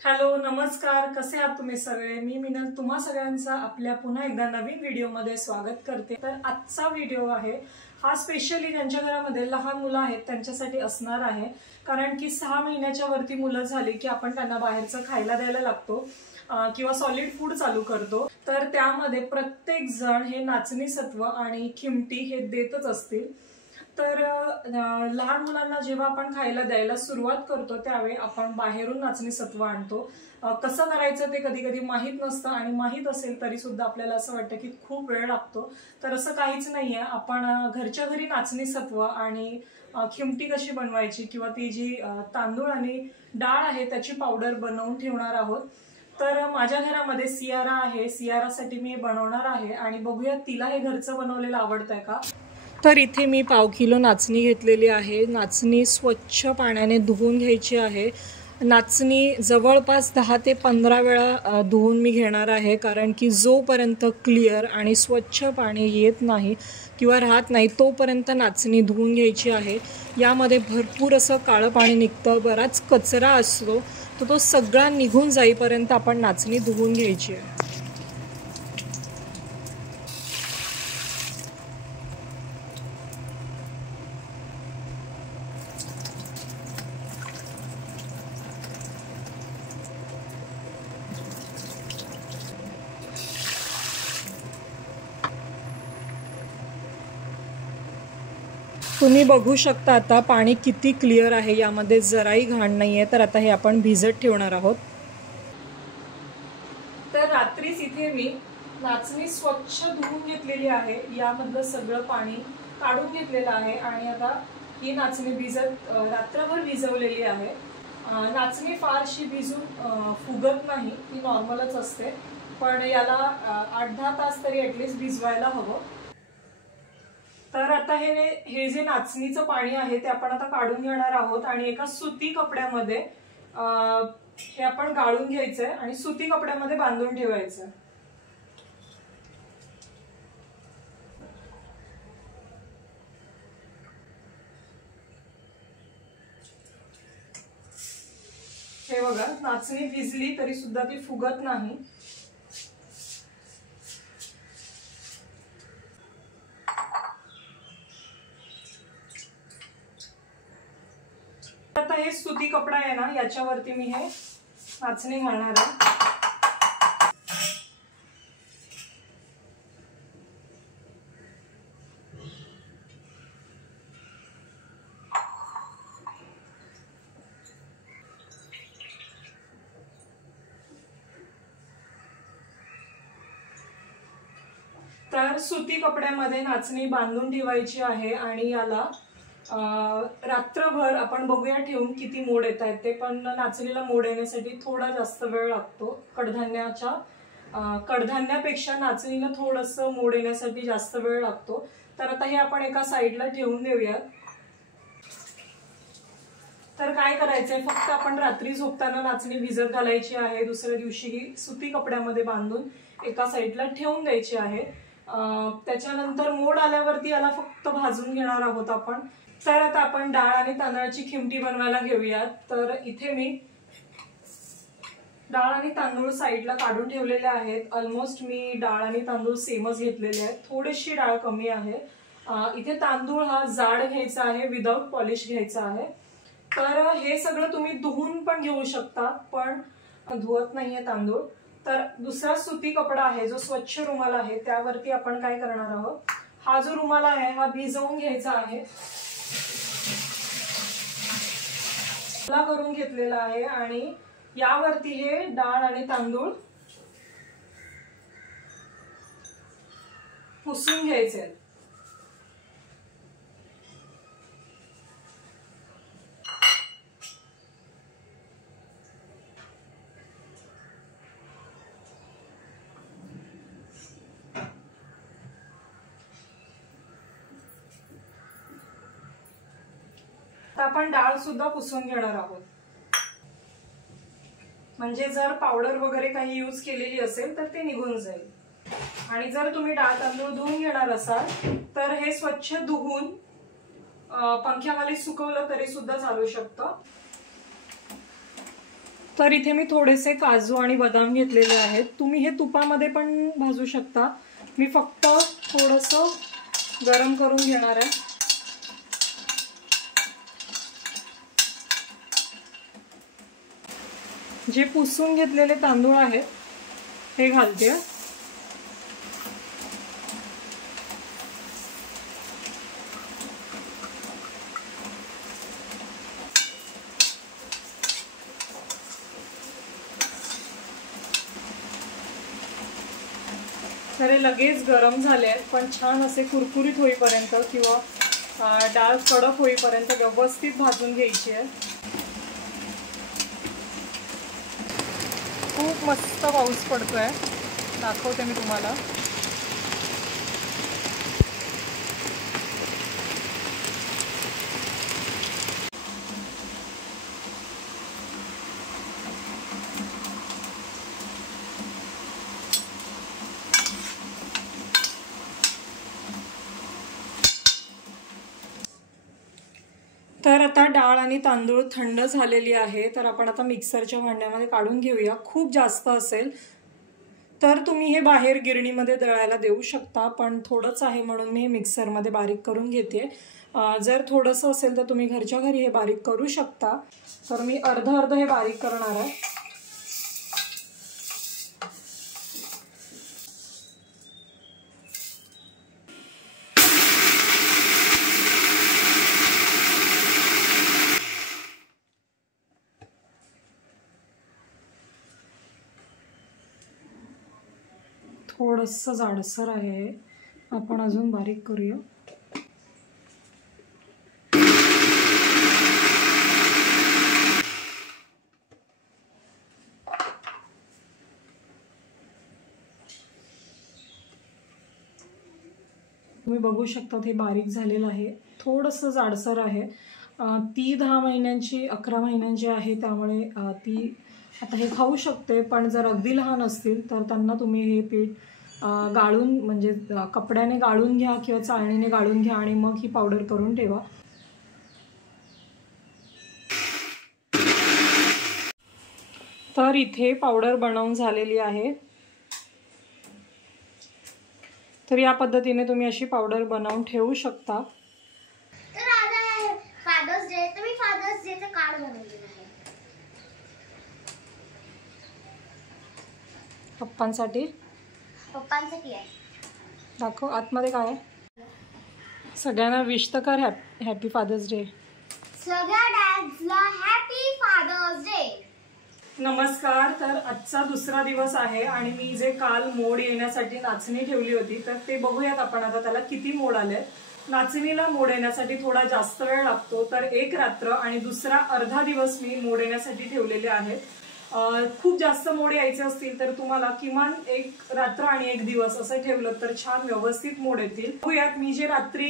Hello नमस्कार, कसे आहात तुम्ही सगळे। मी मिनल तुम्हा सगळ्यांचा आपल्या पुन्हा एकदा नवीन व्हिडिओमध्ये स्वागत करते। तर आजचा व्हिडिओ आहे हा स्पेशली ज्यांच्या घरामध्ये लहान मुलं आहेत त्यांच्यासाठी असणार आहे। कारण की 6 महिन्याच्या वरती मुलं झाली की आपण त्यांना बाहेरचं खायला द्यायला लागतो किंवा सॉलिड फूड चालू करतो। तर त्यामध्ये प्रत्येक जण हे नाचणी सत्व आणि खिमटी हे देतच असतील। तर लहान मुलांना जेव्हा आपण खायला द्यायला सुरुवात करतो त्यावेळी आपण बाहेरून नाचणी सत्व आणतो। कसं करायचं ते कधी कधी माहीत नसतं आणि माहीत असेल तरी सुद्धा आपल्याला असं वाटतं की खूप वेळ लागतो। तर असं काहीच नाहीये, आपण घरच्या घरी नाचणी सत्व आणि खिमटी कशी बनवायची किंवा ती जी तांदूळ आणि डाळ आहे त्याची पावडर बनवून ठेवणार आहोत। तर माझ्या घरामध्ये सियारा आहे, सियारासाठी मी हे बनवणार आहे आणि बघूया तिला हे घरचं बनवलेलं आवडतंय का। तर इथे मी पाव किलो नाचणी घेतलेली आहे। नाचणी स्वच्छ पाण्याने धुवून घ्यायची आहे। नाचणी जवळपास 10 ते 15 वेळा धुवून मी घेणार आहे, कारण की जोपर्यंत क्लिअर आणि स्वच्छ पाणी येत नाही किंवा राहत नाही तोपर्यंत नाचणी धुवून घ्यायची आहे। यामध्ये भरपूर असं काळं पाणी निघतं, बराच कचरा असतो, तर तो सगळा निघून जाईपर्यंत आपण नाचणी धुवून घ्यायची आहे। तुम्ही बघू शकता आता पाणी किती क्लिअर आहे, यामध्ये जराही घाण नाही आहे। तर आता हे आपण भिजत ठेवणार आहोत। तर रात्रीच इथे मी नाचणी स्वच्छ धुवून घेतलेली आहे, यामधलं सगळं पाणी काढून घेतलेलं आहे आणि आता ही नाचणी रात्रभर भिजवलेली आहे। नाचणी फारशी भिजून फुगत नाही, ती नॉर्मलच असते, पण याला 8-10 तास तरी ॲटलिस्ट भिजवायला हवं। तर आता हे जे नाचणीचं पाणी आहे ते आपण आता काढून घेणार आहोत आणि एका सुती कपड्यामध्ये हे आपण गाळून घ्यायचंय आणि सुती कपड्यामध्ये बांधून ठेवायचं। हे बघा, नाचणी भिजली तरी सुद्धा ती फुगत नाही। आता हे सुती कपडा आहे ना, याच्यावरती मी हे नाचणी घालणार आहे। तर सुती कपड्यामध्ये नाचणी बांधून ठेवायची आहे आणि याला रात्रभर आपण बघूया ठेवून किती मोड येत आहेत ते। पण नाचणीला मोड येण्यासाठी थोडा जास्त वेळ लागतो। कडधान्यापेक्षा नाचणीला थोडंसं मोड येण्यासाठी जास्त वेळ लागतो। तर आता हे आपण एका साईडला ठेवून देऊयात। तर काय करायचंय, फक्त आपण रात्री झोपताना नाचणी भिजत घालायची आहे, दुसऱ्या दिवशी ही सुती कपड्यामध्ये बांधून एका साईडला ठेवून द्यायची आहे। त्याच्यानंतर मोड आल्यावरती याला फक्त भाजून घेणार आहोत आपण। तर आता आपण डाळ आणि तांदळाची खिमटी बनवायला घेऊयात। तर इथे मी डाळ आणि तांदूळ साईडला काढून ठेवलेले आहेत। ऑलमोस्ट मी डाळ आणि तांदूळ सेमच घेतलेले आहेत, थोडीशी डाळ कमी आहे। इथे तांदूळ हा जाड घ्यायचा आहे, विदाउट पॉलिश घ्यायचा आहे। तर हे सगळं तुम्ही धुवून पण घेऊ शकता, पण धुवत नाहीये तांदूळ। तर दुसरा सुती कपडा आहे जो स्वच्छ रुमाल आहे, त्यावरती आपण काय करणार आहोत, हा जो रुमाल आहे हा भिजवून घ्यायचा आहे, करून घेतलेला आहे आणि यावरती हे डाळ आणि तांदूळ पुसून घ्यायचे। आपण डाळ सुद्धा पुसून घेणार आहोत, म्हणजे जर पावडर वगैरे काही यूज केलेली असेल तर ते निघून जाईल। आणि जर तुम्ही डाळ तांदूळ धुवून घेणार असाल तर हे स्वच्छ धुवून पंख्याखाली सुकवलं तरी सुद्धा चालू शकतं। तर इथे मी थोडेसे काजू आणि बदाम घेतलेले आहेत. तुम्ही हे तुपामध्ये पण भाजू शकता. मी फक्त थोडंसं गरम करून घेणार आहे. जे पुसून घेतलेले तांदूळ आहेत हे घालते. तर लगेच गरम झाले आहेत, पण छान असे कुरकुरीत होईपर्यंत किंवा डाळ कडक होईपर्यंत व्यवस्थित भाजून घ्यायची आहे. खूप मस्त पाऊस पडतोय, दाखवते मी तुम्हाला. तर आता डाळ आणि तांदूळ थंड झालेली आहे. तर आपण आता मिक्सरच्या भांड्यामध्ये काढून घेऊया. खूप जास्त असेल तर तुम्ही हे बाहेर गिरणीमध्ये दळायला देऊ शकता, पण थोडंच आहे म्हणून मी हे मिक्सरमध्ये बारीक करून घेते. जर थोडंसं असेल तर तुम्ही घरच्या घरी हे बारीक करू शकता. तर मी अर्ध हे बारीक करणार आहे. थोडंसं जाडसर आहे, आपण अजून बारीक करूया. तुम्ही बघू शकता ते बारीक झालेलं आहे. थोडंसं जाडसर आहे. ती 10 महिन्यांची 11 महिन्यांची आहे, त्यामुळे ती आता हे खाऊ शकते. पण जर अगदी लहान असतील तर त्यांना तुम्ही हे पीठ गाळून म्हणजे कपड्याने गाळून घ्या किंवा चाळणीने गाळून घ्या आणि मग ही पावडर करून ठेवा. तर इथे पावडर बनवून झालेली आहे. तर या पद्धतीने तुम्ही अशी पावडर बनवून ठेवू शकता. तर आज आहे फादर्स डे, तर मी फादर्स डे चं कार्ड बनवलेलं आहे पप्पांसाठी. पप्पांसाठी आहे. दाखव आतमध्ये काय आहे. सगळ्यांना विश तर कर हॅपी फादर्स डे. सगळ्या डॅड्सला हॅपी फादर्स डे. नमस्कार. तर आजचा दुसरा दिवस आहे आणि मी जे काल मोड येण्यासाठी नाचणी ठेवली होती तर ते बघूयात आपण आता त्याला किती मोड आले. नाचणीला मोड येण्यासाठी थोडा जास्त वेळ लागतो, तर एक रात्र आणि दुसरा अर्धा दिवस मी मोड येण्यासाठी ठेवलेले आहेत. खूप जास्त मोड यायचे असतील तर तुम्हाला किमान एक रात्र आणि एक दिवस असं ठेवलं तर छान व्यवस्थित मोड येतील. बघूयात मी जे रात्री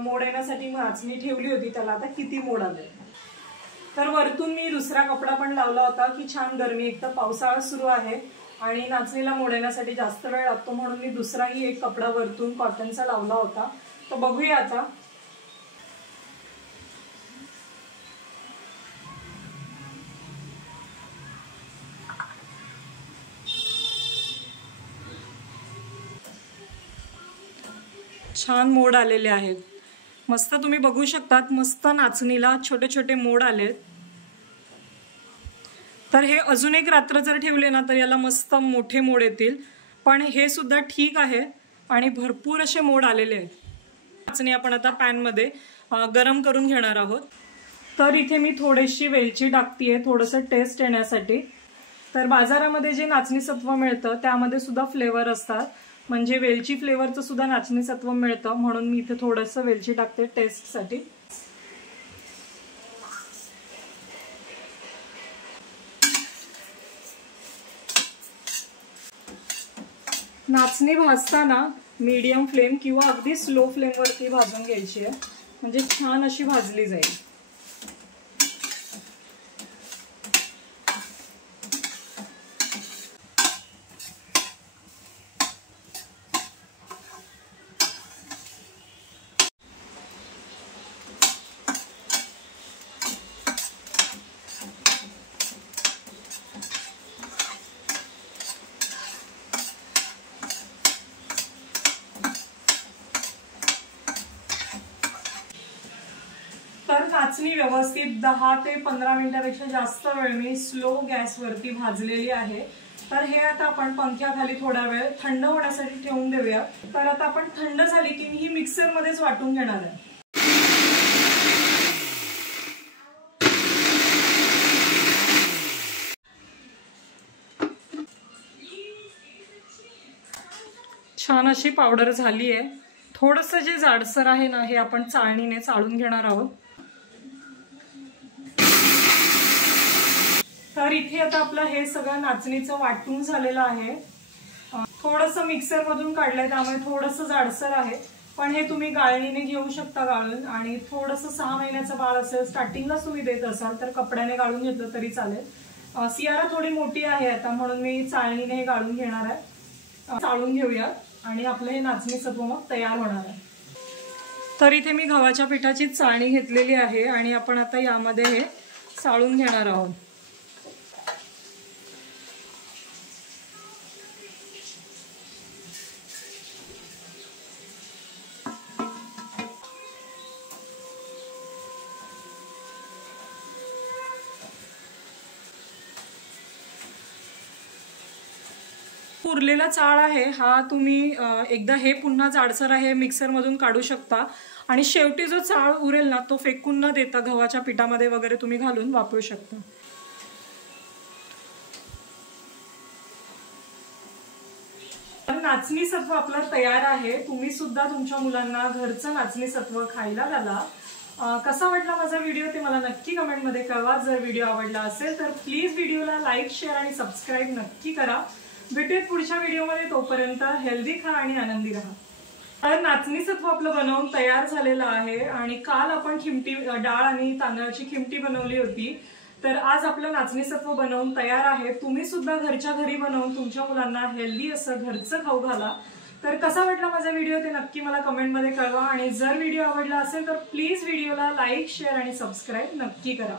मोड येण्यासाठी नाचणी ठेवली होती त्याला आता किती मोड आले. तर वरतून मी दुसरा कपडा पण लावला होता की छान गरमी, एक तर पावसाळा सुरू आहे आणि नाचणीला मोड येण्यासाठी जास्त वेळ लागतो म्हणून मी दुसराही एक कपडा वरतून कॉटनचा लावला होता. तर बघूया आता. छान मोड आलेले आहेत. मस्त तुम्ही बघू शकतात, मस्त नाचणीला छोटे छोटे मोड आलेत. तर हे अजून एक रात्र जर ठेवले ना तर याला मस्त मोठे मोड येतील, पण हे सुद्धा ठीक आहे आणि भरपूर असे मोड आलेले आहेत. नाचणी आपण आता पॅनमध्ये गरम करून घेणार आहोत. तर इथे मी थोडीशी वेलची टाकतीये थोडंसं टेस्ट येण्यासाठी. तर बाजारामध्ये जे नाचणी सत्व मिळतं त्यामध्ये सुद्धा फ्लेवर असतात, म्हणजे वेलची फ्लेवरचं सुद्धा नाचणी सत्व मिळतं, म्हणून मी इथे थोडंसं वेलची टाकते टेस्टसाठी. नाचणी भाजताना मीडियम फ्लेम किंवा अगदी स्लो फ्लेमवरती भाजून घ्यायची आहे, म्हणजे छान अशी भाजली जाईल. नाचणी व्यवस्थित 10 ते 15 मिनिटापेक्षा जास्त वेळ मी स्लो गॅसवरती भाजलेली आहे। तर हे आता आपण पंख्याखाली थोडा वेळ थंड होण्यासाठी ठेवून देऊया। तर आता आपण थंड झाली की मी ही मिक्सरमध्येच वाटून घेणार आहे। छान अशी पावडर झाली आहे। थोडंसं जे जाडसर आहे ना हे आपण चाळणीने चाळून घेणार आहोत। तर इथे आता आपलं हे सगळं नाचणीचं वाटून झालेलं आहे। थोडंसं मिक्सर मधून काढलंय त्यामुळे थोडंसं जाडसर आहे, पण हे तुम्ही गाळणीने घेऊ शकता गाळून। आणि थोडंसं 6 महिन्याचं बाळ असेल, स्टार्टिंगलाच तुम्ही देत असाल तर कपड्याने गाळून घेतलं तरी चालेल। सियारा थोडी मोठी आहे आता, म्हणून मी चाळणीने हे गाळून घेणार आहे। चाळून घेऊया आणि आपलं हे नाचणी सत्व मग तयार होणार आहे। तर इथे मी गव्हाच्या पिठाची चाळणी घेतलेली आहे आणि आपण आता यामध्ये हे चाळून घेणार आहोत। उरलेला चाळ आहे हा तुम्ही एकदा हे पुन्हा जाडसर आहे मिक्सर मधून काढू शकता आणि शेवटी जो चाळ उरेल ना तो फेकून न देता गव्हाच्या पिठामध्ये वगैरे तुम्ही घालून वापरू शकता। तर नाचणी सत्व आपलं तयार आहे। तुम्ही सुद्धा तुमच्या मुलांना घरचं नाचणी सत्व खायला घाला। कसा वाटला माझा व्हिडिओ ते मला नक्की कमेंटमध्ये कळवा। जर व्हिडिओ आवडला असेल तर प्लीज व्हिडिओला लाईक, शेअर आणि सबस्क्राईब नक्की करा। भेटूयात पुढच्या व्हिडिओमध्ये, तोपर्यंत हेल्दी खा आणि आनंदी राहा। तर नाचणी सत्व आपलं बनवून तयार झालेलं आहे आणि काल आपण खिमटी डाळ आणि तांदळाची खिमटी बनवली होती। तर आज आपलं नाचणी सत्व बनवून तयार आहे। तुम्ही सुद्धा घरच्या घरी बनवून तुमच्या मुलांना हेल्दी असं घरचं खाऊ घाला। तर कसा वाटला माझा व्हिडिओ ते नक्की मला कमेंटमध्ये कळवा आणि जर व्हिडिओ आवडला असेल तर प्लीज व्हिडिओला लाईक, शेअर आणि सबस्क्राईब नक्की करा।